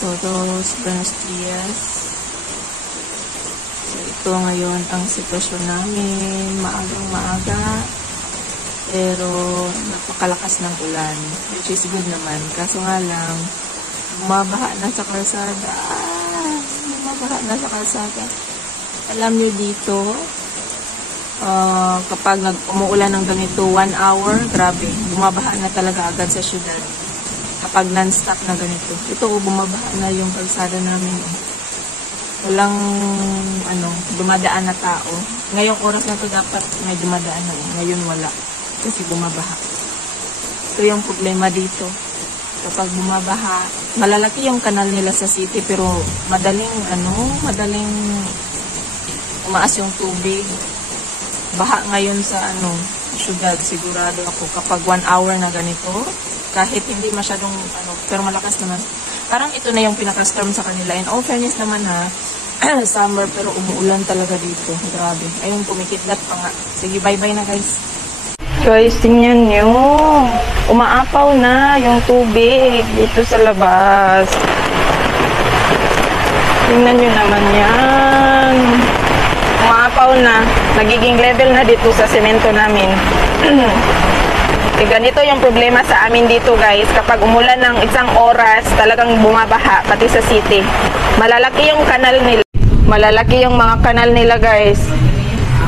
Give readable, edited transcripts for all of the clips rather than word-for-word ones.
Todos buenos dias. So, ito ngayon ang sitwasyon namin. Maagang maaga. Pero napakalakas ng ulan. Which is good naman. Kaso nga lang, bumabaha na sa kalsada. Bumabaha na sa kalsada. Alam nyo dito, kapag umuulan ng ganito, 1 hour, grabe, bumabaha na talaga agad sa syudad. Kapag non-stop na ganito. Ito, bumabaha na yung kalsada namin. Walang, dumadaan na tao. Ngayong oras na to dapat may dumadaan na. Ngayon wala. Kasi bumabaha. Ito yung problema dito. Kapag bumabaha, malalaki yung kanal nila sa city, pero madaling umaas yung tubig. Baha ngayon sa syudad, sigurado ako kapag 1 hour na ganito, kahit hindi masyadong pero malakas naman. Parang ito na yung pinaka-storm sa kanila. In all fairness naman summer pero umuulan talaga dito. Grabe. Ayun, kumikidlat pa nga. Sige, bye-bye na guys. Guys, tingnan nyo. Umaapaw na yung tubig dito sa labas. Tingnan nyo naman yan. Umaapaw na. Nagiging level na dito sa semento namin. Ganito yung problema sa amin dito guys. Kapag umulan ng 1 oras, talagang bumabaha pati sa city. Malalaki yung kanal nila. Malalaki yung mga kanal nila guys.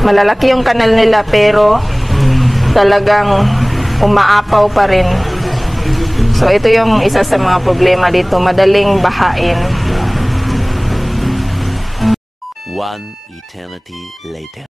Malalaki yung kanal nila pero talagang umaapaw pa rin. So ito yung isa sa mga problema dito. Madaling bahain. One eternity later.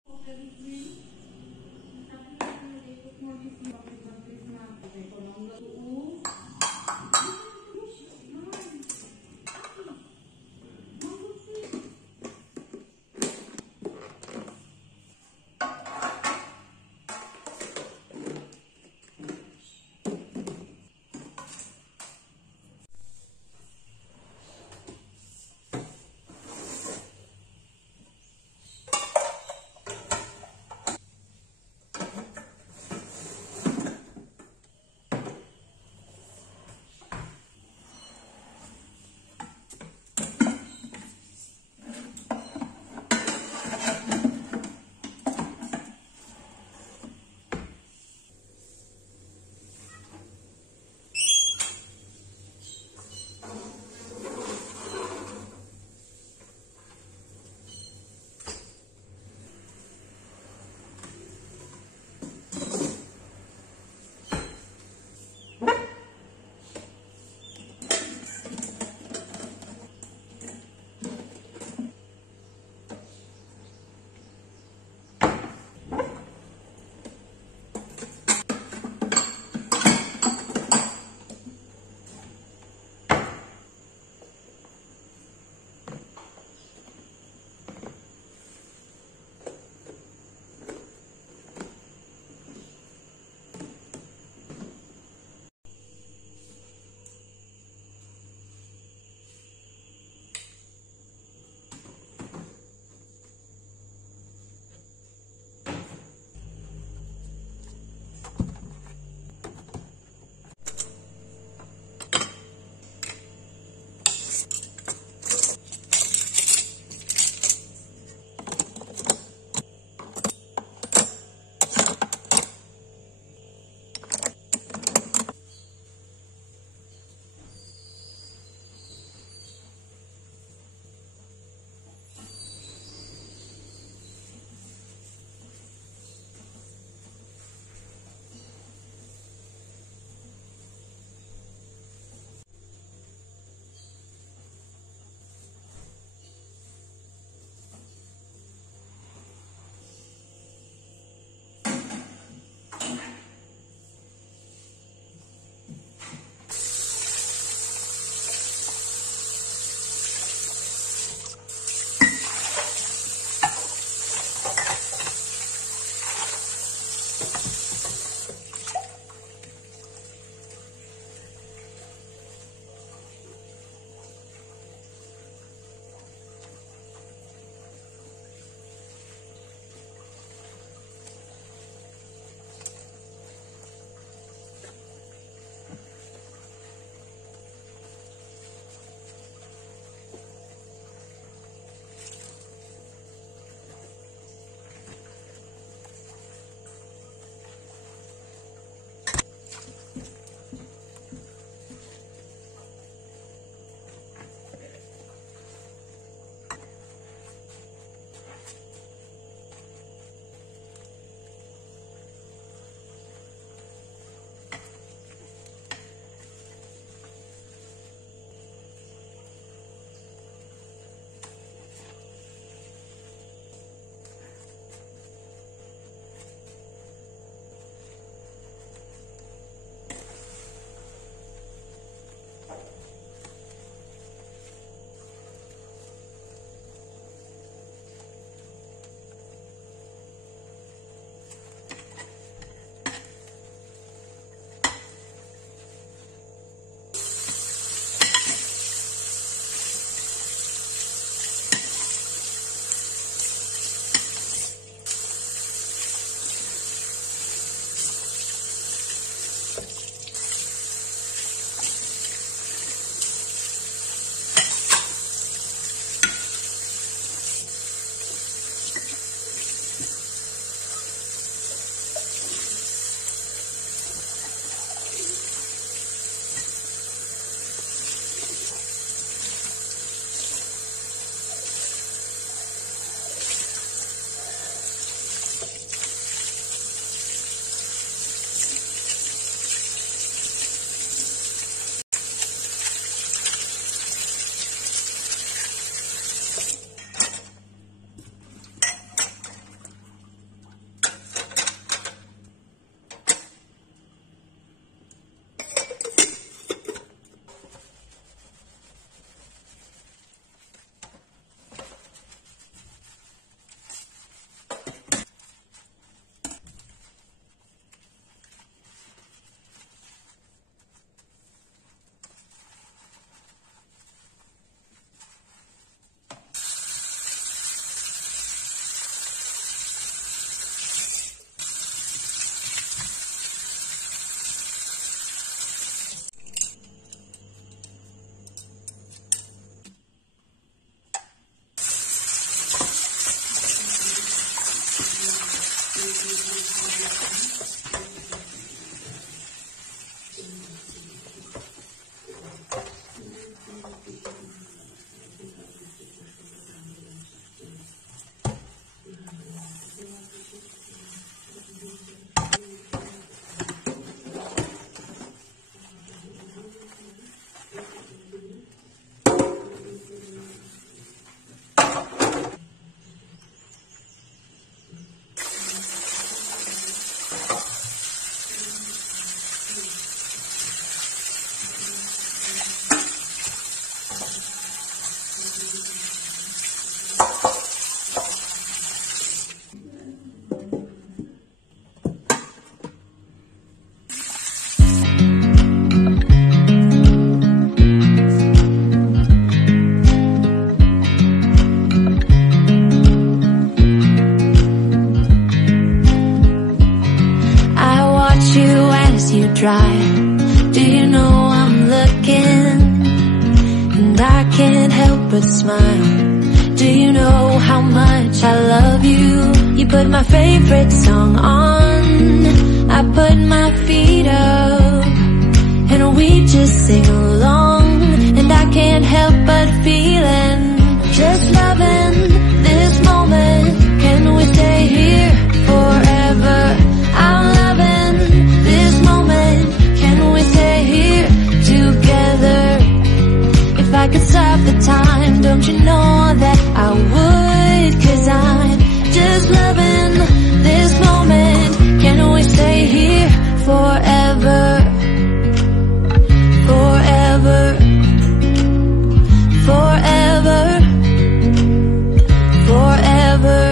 dry. Do you know I'm looking? And I can't help but smile. Do you know how much I love you? You put my favorite song on, I put my feet up, and we just sing along. And I can't help but feeling, just loving this moment. Can we stay here forever? I'm loving this moment. Can we stay here together? If I could stop the time, don't you know that I would? 'Cause I'm just loving this moment. Can we stay here forever? Forever. Forever. Forever.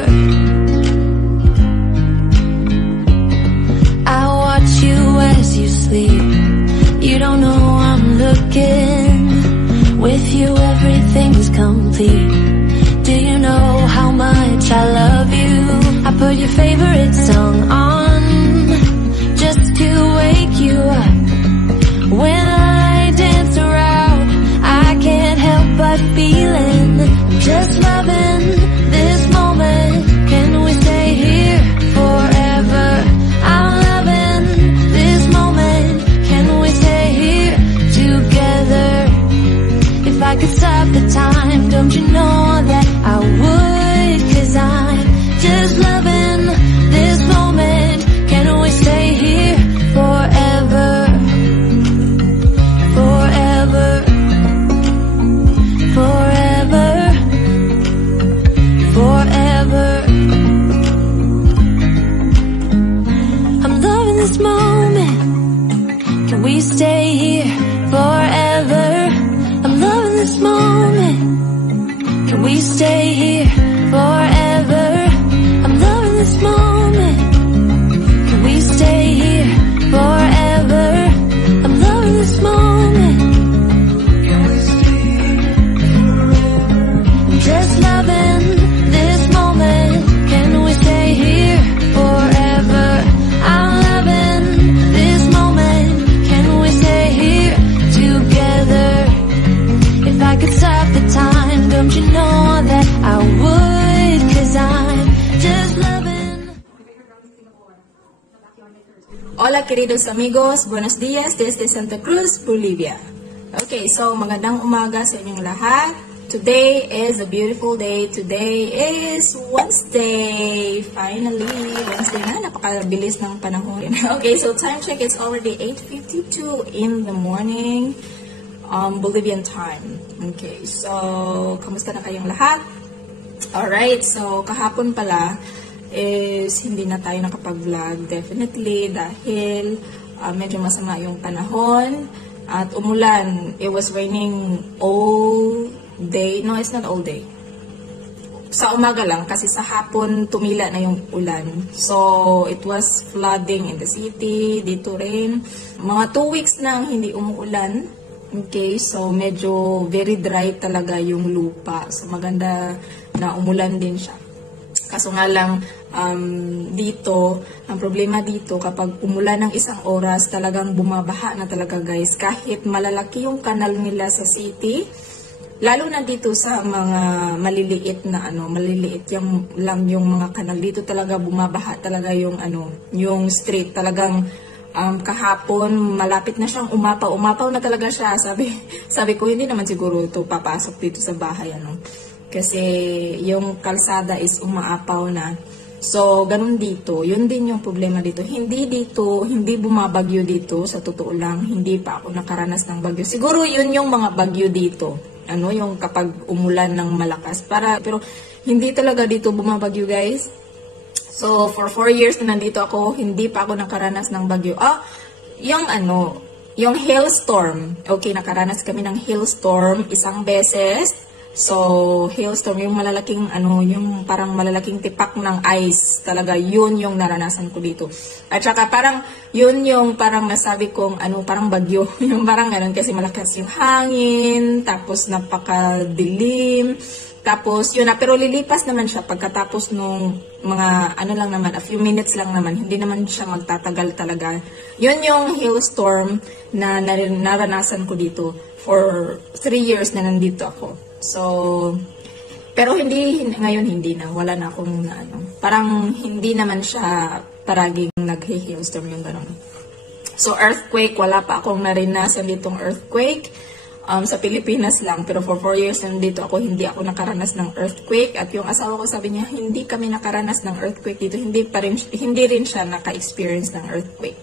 I watch you as you sleep. You don't know I'm looking. With you everything's complete. Do you know how much I love you? I put your favorite song on, just to wake you up. When I dance around, I can't help but feeling, just loving this moment. Can we stay here forever? I'm loving this moment. Can we stay here together? If I could stop the time, don't you know that I would? 'Cause I'm just loving this moment. Can we stay here forever? Forever. Forever. Forever. I'm loving this moment. Can we stay here forever? I'm loving this moment. Can we stay here forever? I'm loving this moment. Can we stay here forever? I'm loving this moment. I'm just loving this moment. Can we stay here forever? I'm loving this moment. Can we stay here together? If I could stop the time, don't you know that I would? 'Cause I'm just loving. Hola queridos amigos, buenos días desde Santa Cruz, Bolivia. Okay, so magandang umaga sa inyong lahat. Today is a beautiful day. Today is Wednesday. Finally, Wednesday na. Napakabilis ng panahon. Okay, so time check, it's already 8:52 in the morning, Bolivian time. Okay, so kamusta na kayong lahat? Alright, so kahapon pala is hindi na tayo nakapag-vlog. Definitely dahil medyo masama yung panahon at umulan. It was raining all day. No, it's not all day. Sa umaga lang kasi sa hapon tumila na yung ulan. So, it was flooding in the city, dito rin. Mga 2 weeks nang hindi umuulan. Okay, so medyo very dry talaga yung lupa. So, maganda na umulan din siya. Kaso nga lang, dito, ang problema dito, kapag umulan ng isang oras, talagang bumabaha na talaga guys. Kahit malalaki yung kanal nila sa city, lalo na dito sa mga maliliit na maliliit lang yung mga kanal. Dito talaga bumabaha talaga yung yung street. Talagang kahapon, malapit na siyang umapaw na talaga siya. Sabi ko, hindi naman siguro ito papasok dito sa bahay, kasi yung kalsada is umaapaw na. So, ganun dito. Yun din yung problema dito. Hindi bumabagyo dito. Sa totoo lang, hindi pa ako nakaranas ng bagyo. Siguro yun yung mga bagyo dito. Yung kapag umulan ng malakas. Pero hindi talaga dito bumabagyo, guys. So, for 4 years na nandito ako, hindi pa ako nakaranas ng bagyo. Yung hailstorm. Okay, nakaranas kami ng hailstorm isang beses. So, hailstorm, yung malalaking, yung parang malalaking tipak ng ice, talaga, yun yung naranasan ko dito. At saka parang, yun yung parang nasabi kong, parang bagyo. Yung parang kasi malakas yung hangin, tapos napakadilim, Tapos, yun na, pero lilipas naman siya pagkatapos nung mga, ano lang naman, a few minutes lang naman, hindi naman siya magtatagal talaga. Yun yung hailstorm na naranasan ko dito for 3 years na nandito ako. So, pero ngayon hindi na, wala na akong parang hindi naman siya paraging nag-hailstorm yung gano'n. So, earthquake, wala pa akong naranasan ditong earthquake. Sa Pilipinas lang, pero for 4 years nandito ako, hindi ako nakaranas ng earthquake. At yung asawa ko sabi niya, hindi kami nakaranas ng earthquake dito, hindi rin siya naka-experience ng earthquake.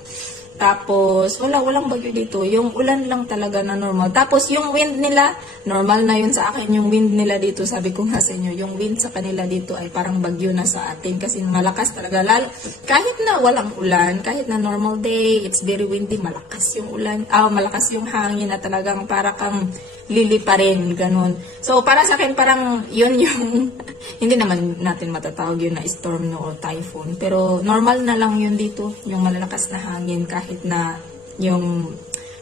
Tapos, walang bagyo dito. Yung ulan lang talaga na normal. Tapos, yung wind nila, normal na yun sa akin. Yung wind nila dito, sabi ko nga sa inyo, yung wind sa kanila dito ay parang bagyo na sa atin. Kasi malakas talaga. Kahit na walang ulan, kahit na normal day, it's very windy, malakas yung ulan. Malakas yung hangin na talagang para kang lili pa rin, ganun. So, para sa akin, parang yun yung, hindi naman natin matatawag yun na storm no, o typhoon. Pero normal na lang yun dito, yung malalakas na hangin kahit na yung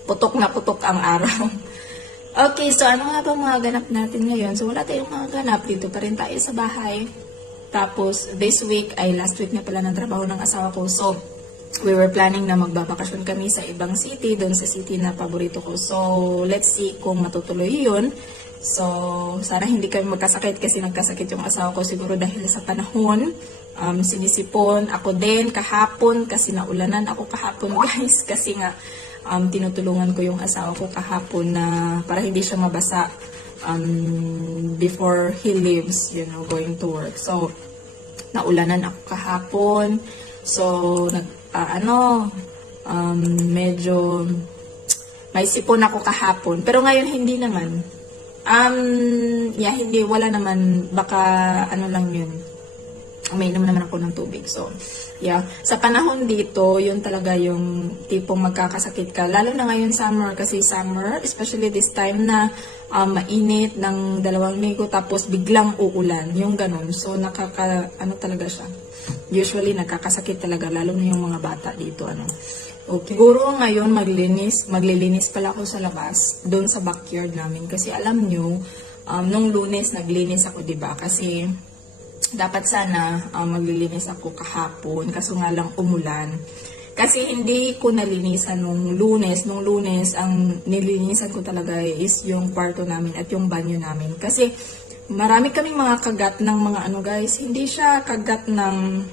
putok na putok ang araw. Okay, so ano nga ba mga ganap natin ngayon? So, wala tayong mga ganap. Dito pa rin tayo sa bahay. Tapos, this week ay last week na pala ng trabaho ng asawa ko. So, we were planning na magbabakasyon kami sa ibang city, doon sa city na paborito ko. So, let's see kung matutuloy yun. So, sana hindi kami magkasakit kasi nagkasakit yung asawa ko siguro dahil sa panahon. Sinisipon ako din kahapon kasi naulanan ako kahapon guys. Kasi nga, tinutulungan ko yung asawa ko kahapon na para hindi siya mabasa before he leaves, going to work. So, naulanan ako kahapon. So, medyo may sipon ako kahapon. Pero ngayon, hindi naman. Wala naman. Baka, lang yun. May inom naman ako ng tubig. So, sa panahon dito, yun talaga yung tipong magkakasakit ka. Lalo na ngayon summer, kasi summer, especially this time na mainit ng 2 linggo, tapos biglang uulan. Yung ganun. So, talaga siya. Usually, nakakasakit talaga, lalo na yung mga bata dito. Okay. Siguro ngayon, maglilinis pala ako sa labas, doon sa backyard namin. Kasi alam nyo, nung Lunes, naglinis ako, diba? Kasi, dapat sana maglilinis ako kahapon, kaso nga lang umulan. Kasi hindi ko nalinisan nung Lunes. Nung Lunes, ang nilinisan ko talaga is yung kwarto namin at yung banyo namin. Kasi, marami kaming mga kagat ng mga guys, hindi siya kagat ng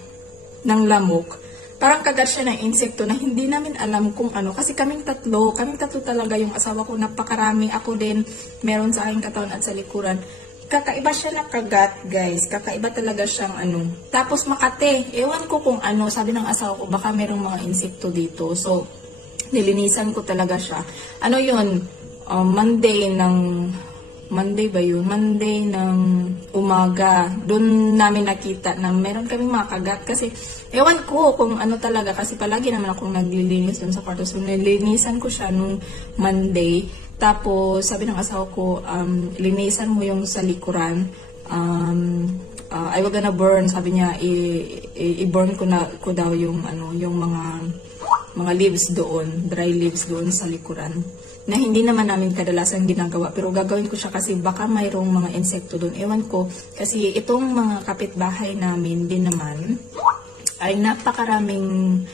lamok. Parang kagat siya ng insekto na hindi namin alam kung ano. Kasi kaming tatlo talaga yung asawa ko, napakarami. Ako din, meron sa aking katawan at sa likuran. Kakaiba siya na kagat, guys. Kakaiba talaga siyang Tapos makate. Ewan ko kung sabi ng asawa ko, baka merong mga insekto dito. So, nilinisan ko talaga siya. Yun? Monday ba yun? Monday ng umaga. Doon namin nakita na meron kaming mga kagat. Kasi, ewan ko kung talaga. Kasi palagi naman akong naglilinis doon sa kwarto. So, nilinisan ko siya nung Monday. Tapos, sabi ng asawa ko, linisan mo yung sa likuran. I will gonna burn. Sabi niya, i-burn ko daw yung, yung mga leaves doon. Dry leaves doon sa likuran. Na hindi naman namin kadalasan ginagawa, pero gagawin ko siya kasi baka mayroong mga insekto doon. Ewan ko, kasi itong mga kapitbahay namin din naman, ay napakaraming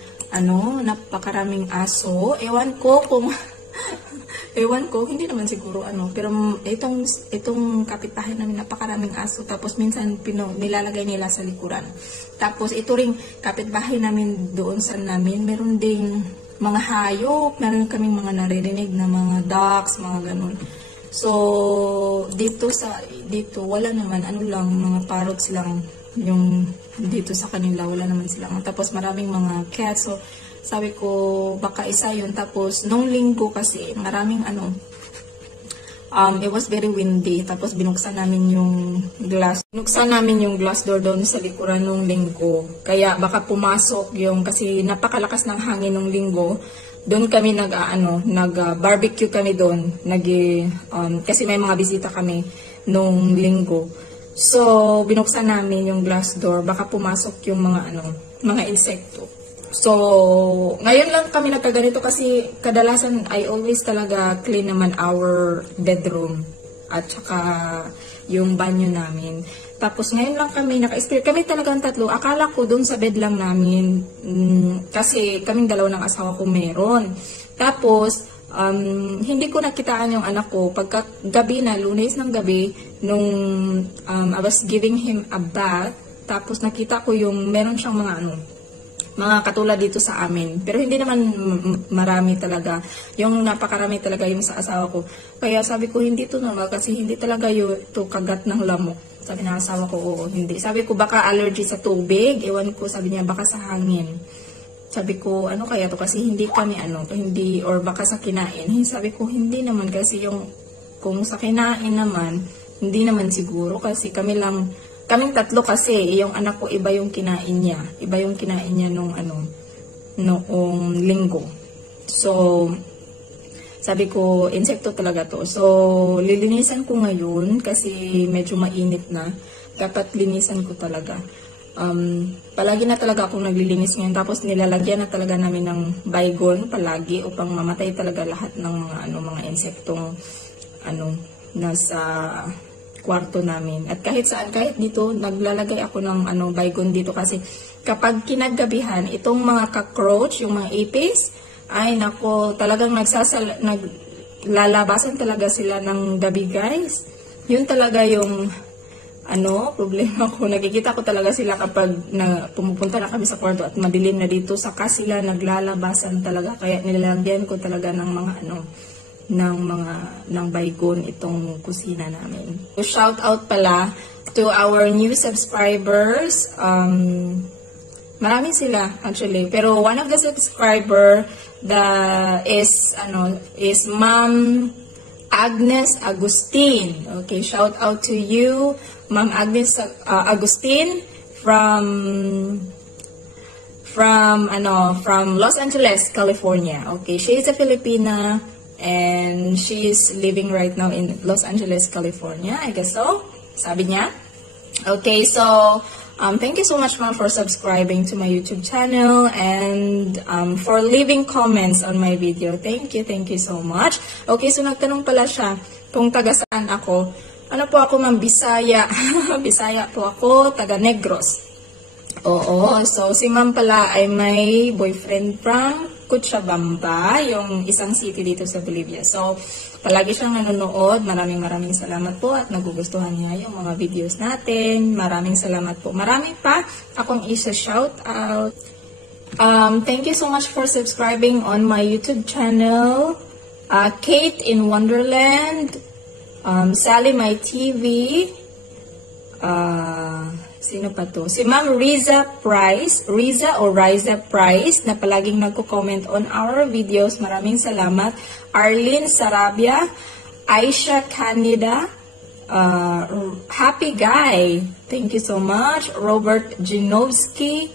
aso. Ewan ko, hindi naman siguro pero itong kapitbahay namin napakaraming aso. Tapos minsan nilalagay nila sa likuran. Tapos ito ring kapitbahay namin doon sa namin, meron ding mga hayop, meron kaming mga naririnig na mga ducks, mga ganun. So, dito wala naman, mga parrots lang yung dito sa kanila, wala naman silang. Tapos maraming mga cats. So, sabi ko, baka isa yun. Tapos, nung linggo kasi, maraming it was very windy. Tapos, binuksan namin yung glass door doon sa likuran nung linggo. Kaya, baka pumasok kasi napakalakas ng hangin nung linggo. Doon kami nag-barbecue kami doon. Kasi may mga bisita kami nung linggo. So, binuksan namin yung glass door. Baka pumasok yung mga insekto. So, ngayon lang kami nagkaganito kasi kadalasan I always talaga clean naman our bedroom. At saka yung banyo namin. Tapos ngayon lang kami naka-experience. Kami talagang tatlo. Akala ko doon sa bed lang namin. Kasi kaming dalawa ng asawa ko meron. Tapos, hindi ko nakitaan yung anak ko. Pagka gabi na, Lunes ng gabi, nung I was giving him a bath, tapos nakita ko yung meron siyang mga katulad dito sa amin. Pero hindi naman marami talaga. Yung napakarami talaga yung sa asawa ko. Kaya sabi ko, hindi to normal kasi hindi talaga ito kagat ng lamok. Sabi ng asawa ko, oo, hindi. Sabi ko, baka allergy sa tubig. Ewan ko, sabi niya, baka sa hangin. Sabi ko, ano kaya to? Kasi hindi kami, hindi, or baka sa kinain. Sabi ko, hindi naman kasi kung sa kinain naman, hindi naman siguro kasi kaming tatlo kasi, yung anak ko, iba yung kinain niya. Iba yung kinain niya noong linggo. So, sabi ko, insekto talaga to. So, lilinisan ko ngayon kasi medyo mainit na. Dapat linisan ko talaga. Palagi na talaga akong naglilinis ngayon. Tapos nilalagyan na talaga namin ng baygon palagi upang mamatay talaga lahat ng mga insektong nasa kwarto namin. At kahit saan, kahit dito, naglalagay ako ng baygon dito kasi kapag kinagabihan, itong mga cockroach, yung mga apis, ay nako, talagang naglalabasan talaga sila ng gabi, guys. Yun talaga yung problema ko. Nakikita ko talaga sila kapag pumupunta na kami sa kwarto at madilim na dito, saka sila naglalabasan talaga. Kaya nilalagyan ko talaga ng ng baygon itong kusina namin. So, shout out pala to our new subscribers. Marami sila actually, pero one of the subscriber is Ma'am Agnes Agustin. Okay, shout out to you, Ma'am Agnes Agustin from Los Angeles, California. Okay, she is a Filipina and she is living right now in Los Angeles, California. I guess so. Sabi niya. Okay, so thank you so much, ma'am, for subscribing to my YouTube channel and for leaving comments on my video. Thank you so much. Okay, so nagtanong pala siya kung taga saan ako. Ano po ako, ma'am? Bisaya. Bisaya po ako, taga Negros. Oo, so si ma'am pala ay may boyfriend from Cochabamba, yung isang city dito sa Bolivia. So, palagi siyang nanonood. Maraming salamat po at nagugustuhan niya yung mga videos natin. Maraming salamat po. Marami pa akong isa-shout out. Thank you so much for subscribing on my YouTube channel. Kate in Wonderland, Sally My TV, sino pa to? Si Ma'am Riza Price, Riza Price, na palaging nagko-comment on our videos. Maraming salamat. Arlene Sarabia, Aisha Candida, Happy Guy, thank you so much. Robert Janowski,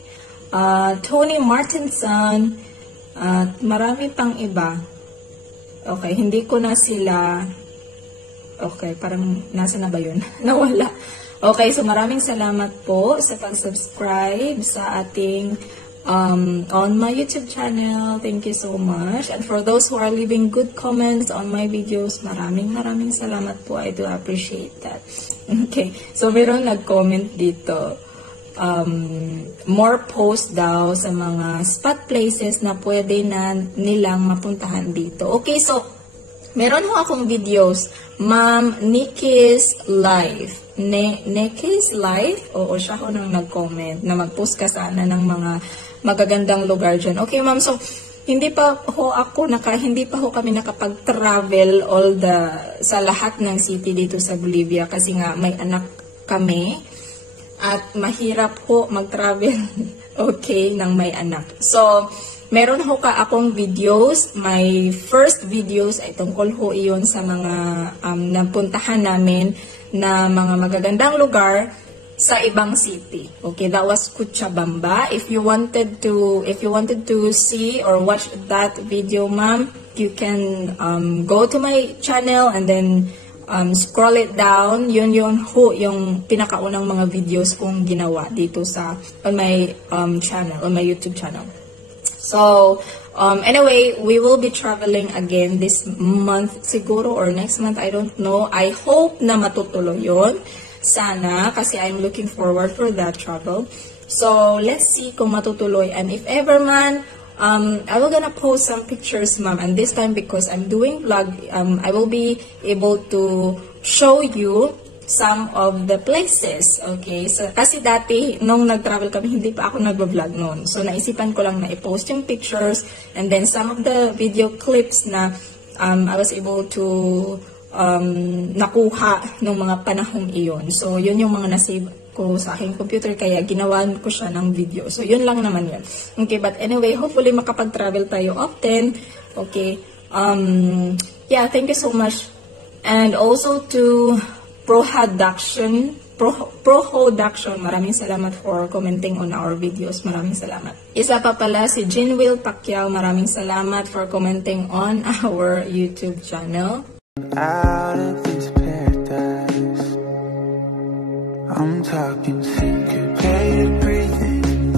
Tony Martinson, at marami pang iba. Okay, hindi ko na sila, okay, parang nasa na ba yun? Nawala. Okay, so maraming salamat po sa pag-subscribe sa ating on my YouTube channel. Thank you so much. And for those who are leaving good comments on my videos, maraming salamat po. I do appreciate that. Okay, so meron nag-comment dito. More post daw sa mga spot places na pwede na nilang mapuntahan dito. Okay, so meron ho akong videos, Ma'am Nikki's Life. Nikki's Life? Oo, siya ho nang nag-comment na mag-post ka sana ng mga magagandang lugar dyan. Okay, ma'am, so hindi pa ho kami nakapag-travel sa lahat ng city dito sa Bolivia kasi nga may anak kami at mahirap ho mag-travel okay nang may anak. So, meron ho akong videos. My first videos ay tungkol ho iyon sa mga napuntahan namin na mga magagandang lugar sa ibang city. Okay, that was Cochabamba. If you wanted to see or watch that video, ma'am, you can go to my channel and then scroll it down. Yun ho yung pinakaunang mga videos kong ginawa dito on my channel, on my YouTube channel. So, Anyway, we will be traveling again this month siguro or next month, I don't know. I hope na matutuloy yun. Sana, kasi I'm looking forward for that travel. So, let's see kung matutuloy. And if ever man, I will gonna post some pictures, ma'am. And this time, because I'm doing vlog, I will be able to show you some of the places, okay? So, kasi dati, nung nag-travel kami, hindi pa ako nag-vlog noon. So, naisipan ko lang na i-post yung pictures and then some of the video clips na I was able to nakuha nung mga panahong iyon. So, yun yung mga nasave ko sa aking computer, kaya ginawan ko siya ng video. So, yun lang naman yun. Okay, but anyway, hopefully makapag-travel tayo often. Okay. Yeah, thank you so much. And also to Prohoduction, maraming salamat for commenting on our videos. Maraming salamat. Isa pa pala si Jinwill Pacquiao, maraming salamat for commenting on our YouTube channel. Out of this paradise, I'm talking syncopated breathing.